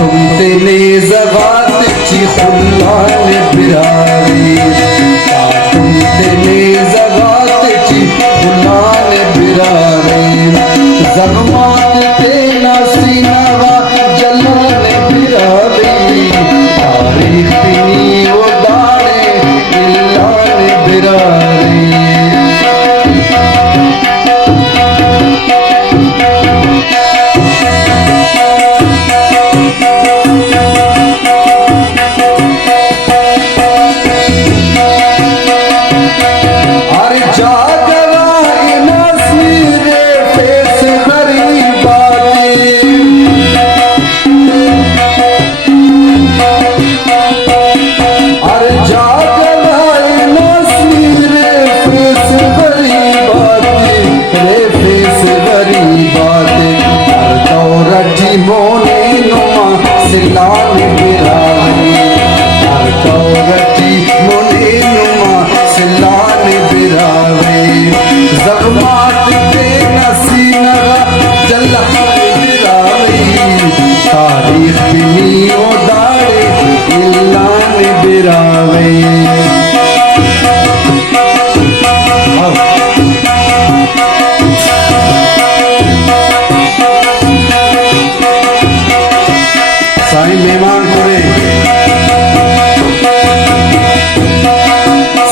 तुमने जगात ची खुल्लान बिरावे तुमने जगात ची खुल्लान बिरावे जगमात ते नसीनवा जलान बिरावे तारीख पिनी वो दाड़े इल्लान बिरावे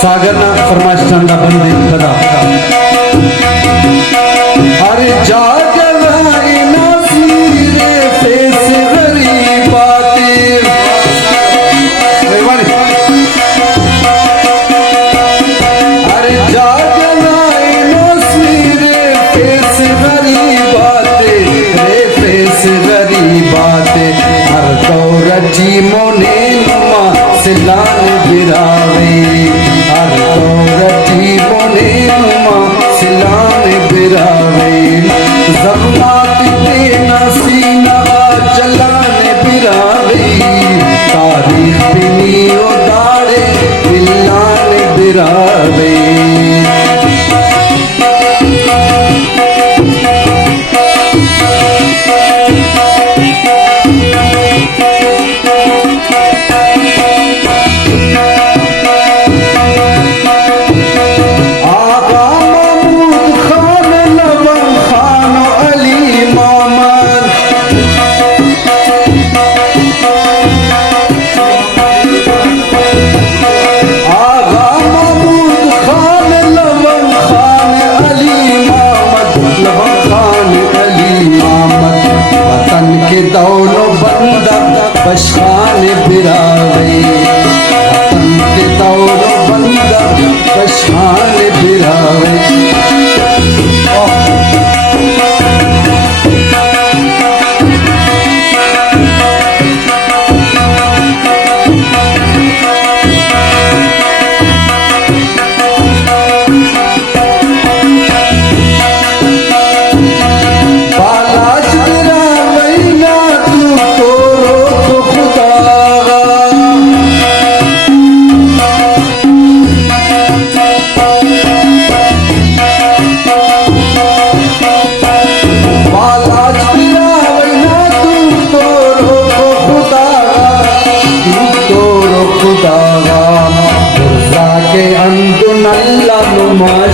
सागर ना फरमाइश चंदा बंदे खदा अरे जागवाई नसीरे फेस गरीबाते अरे जागवाई नसीरे फेस गरीबाते रे फेस गरीबाते हर दौर जी मोने नुमा सिलान बिरावे हर दौरती मोने नुमा सिलान बिरावे जगमात ते नसीना जलान बिरावे तारीख बिनी ओ दाड़े इल्लान बिरावे बशान बिरावे वतन के दौड़ बंदा बशान बिरावे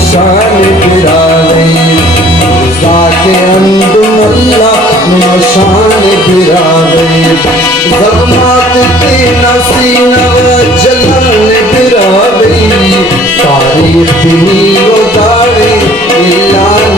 शान बिरावे जाके शान बिरावे जगमात ते नसीनव जलन बिरावे तारीख बिनी वो दाड़े इल्लान